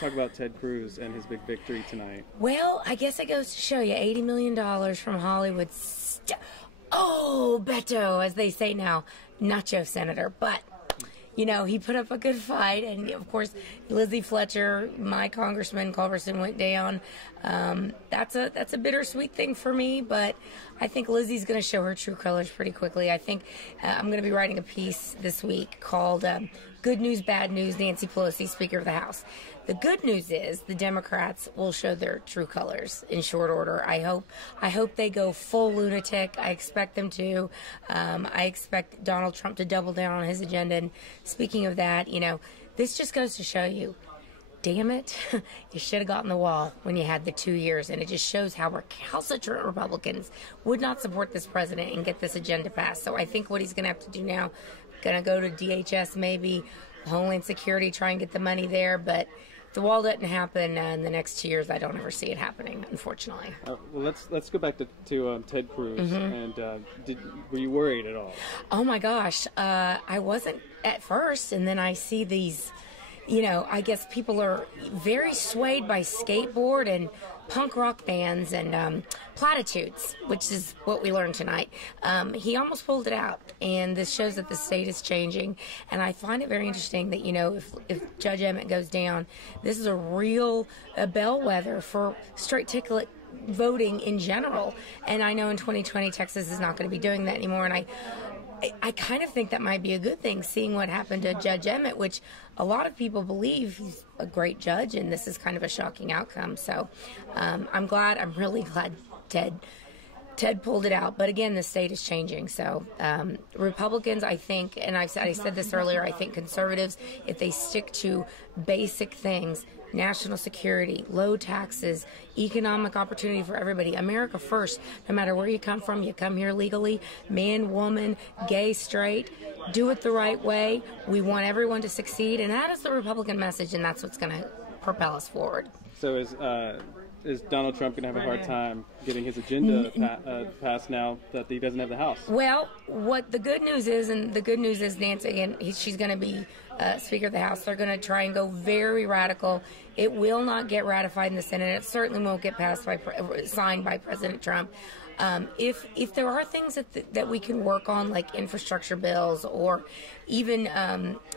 Talk about Ted Cruz and his big victory tonight. Well, I guess it goes to show you $80 million from Hollywood. Oh, Beto, as they say now, nacho senator. But, you know, he put up a good fight. And, of course, Lizzie Fletcher, my congressman, Culberson, went down. That's a bittersweet thing for me. But I think Lizzie's going to show her true colors pretty quickly. I think I'm going to be writing a piece this week called Good News, Bad News, Nancy Pelosi, Speaker of the House. The good news is the Democrats will show their true colors in short order. I hope they go full lunatic. I expect them to. I expect Donald Trump to double down on his agenda. And speaking of that, you know, this just goes to show you, damn it, you should have gotten the wall when you had the 2 years. And it just shows how recalcitrant Republicans would not support this president and get this agenda passed. So I think what he's going to have to do now, going to go to DHS maybe, Homeland Security, try and get the money there. But if the wall doesn't happen in the next 2 years, I don't ever see it happening, unfortunately. Well, let's go back to Ted Cruz. And were you worried at all? Oh my gosh, I wasn't at first, and then I see these. You know, I guess people are very swayed by skateboard and punk rock bands and platitudes, which is what we learned tonight. He almost pulled it out, and this shows that the state is changing. And I find it very interesting that, you know, if Judge Emmett goes down, this is a real bellwether for straight ticket voting in general. And I know in 2020 Texas is not going to be doing that anymore, and I kind of think that might be a good thing, seeing what happened to Judge Emmett, which a lot of people believe he's a great judge, and this is kind of a shocking outcome. So I'm really glad Ted pulled it out. But again, the state is changing. So Republicans, I think, and I said this earlier, I think conservatives, if they stick to basic things, national security, low taxes, economic opportunity for everybody, America first, no matter where you come from, you come here legally, man, woman, gay, straight, do it the right way. We want everyone to succeed, and that is the Republican message, and that's what's going to propel us forward. So is Donald Trump going to have a hard time getting his agenda passed now that he doesn't have the House? Well, what the good news is, and the good news is Nancy, and she's going to be Speaker of the House. They're going to try and go very radical. It will not get ratified in the Senate. It certainly won't get signed by President Trump. If there are things that we can work on, like infrastructure bills, or even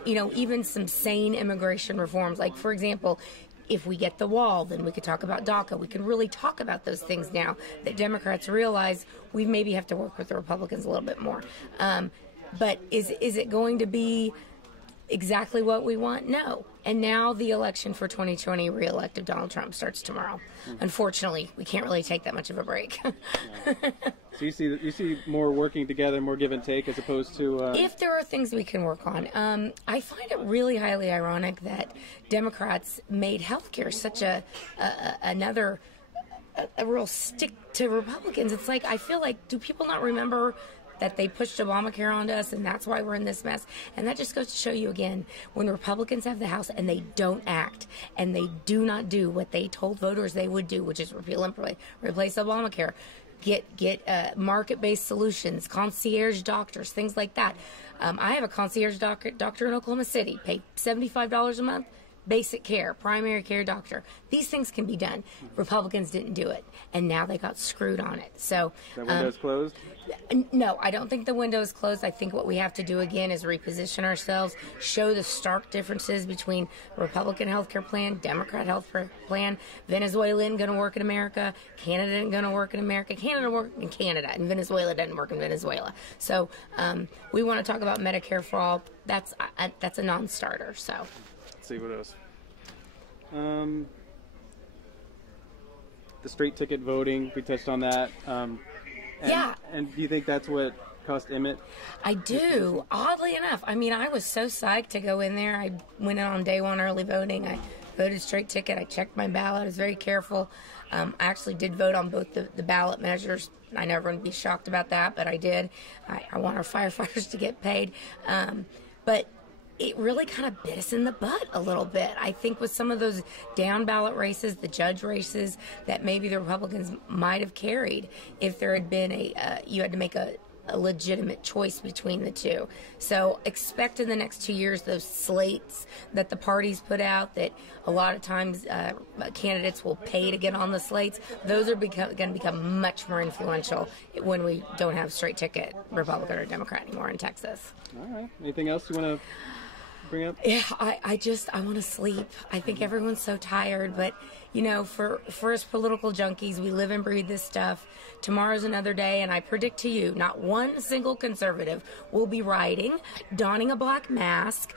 even some sane immigration reforms, like, for example, if we get the wall, then we could talk about DACA. We can really talk about those things now that Democrats realize we maybe have to work with the Republicans a little bit more. But is it going to be exactly what we want? No. And now the election for 2020 re-elected Donald Trump starts tomorrow. Unfortunately, we can't really take that much of a break. So you see more working together, more give and take, as opposed to if there are things we can work on. I find it really highly ironic that Democrats made healthcare such a real stick to Republicans. It's like, I feel like, do people not remember that they pushed Obamacare onto us, and that's why we're in this mess? And that just goes to show you again, when Republicans have the House and they don't act, and they do not do what they told voters they would do, which is repeal and replace Obamacare, get market-based solutions, concierge doctors, things like that. I have a concierge doctor in Oklahoma City, pay $75 a month, basic care, primary care doctor. These things can be done. Republicans didn't do it, and now they got screwed on it. So that window's closed? No, I don't think the window is closed. I think what we have to do again is reposition ourselves, show the stark differences between Republican healthcare plan, Democrat healthcare plan. Venezuela isn't going to work in America. Canada isn't going to work in America. Canada work in Canada, and Venezuela doesn't work in Venezuela. So we want to talk about Medicare for all. That's a non-starter. So. Let's see what else. The straight ticket voting, we touched on that. Yeah. And do you think that's what cost Emmett? I do. Oddly enough. I mean, I was so psyched to go in there. I went in on day one early voting. I voted straight ticket. I checked my ballot. I was very careful. I actually did vote on both the ballot measures. I know everyone would be shocked about that, but I did. I want our firefighters to get paid. But it really kind of bit us in the butt a little bit. I think with some of those down ballot races, the judge races, that maybe the Republicans might have carried if there had been you had to make a a legitimate choice between the two. So expect in the next 2 years those slates that the parties put out, that a lot of times candidates will pay to get on the slates. Those are going to become much more influential when we don't have straight ticket Republican or Democrat anymore in Texas. All right. Anything else you want to bring up? Yeah, I want to sleep. I think everyone's so tired, but you know, for us political junkies, we live and breathe this stuff. Tomorrow's another day, and I predict to you, not one single conservative will be rioting, donning a black mask,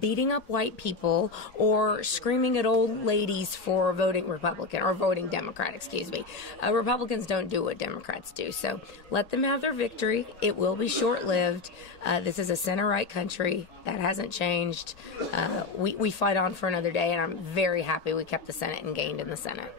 beating up white people, or screaming at old ladies for voting Republican or voting Democrat, excuse me. Republicans don't do what Democrats do, so let them have their victory. It will be short-lived. This is a center-right country. That hasn't changed. We fight on for another day, and I'm very happy we kept the Senate and gained in the Senate.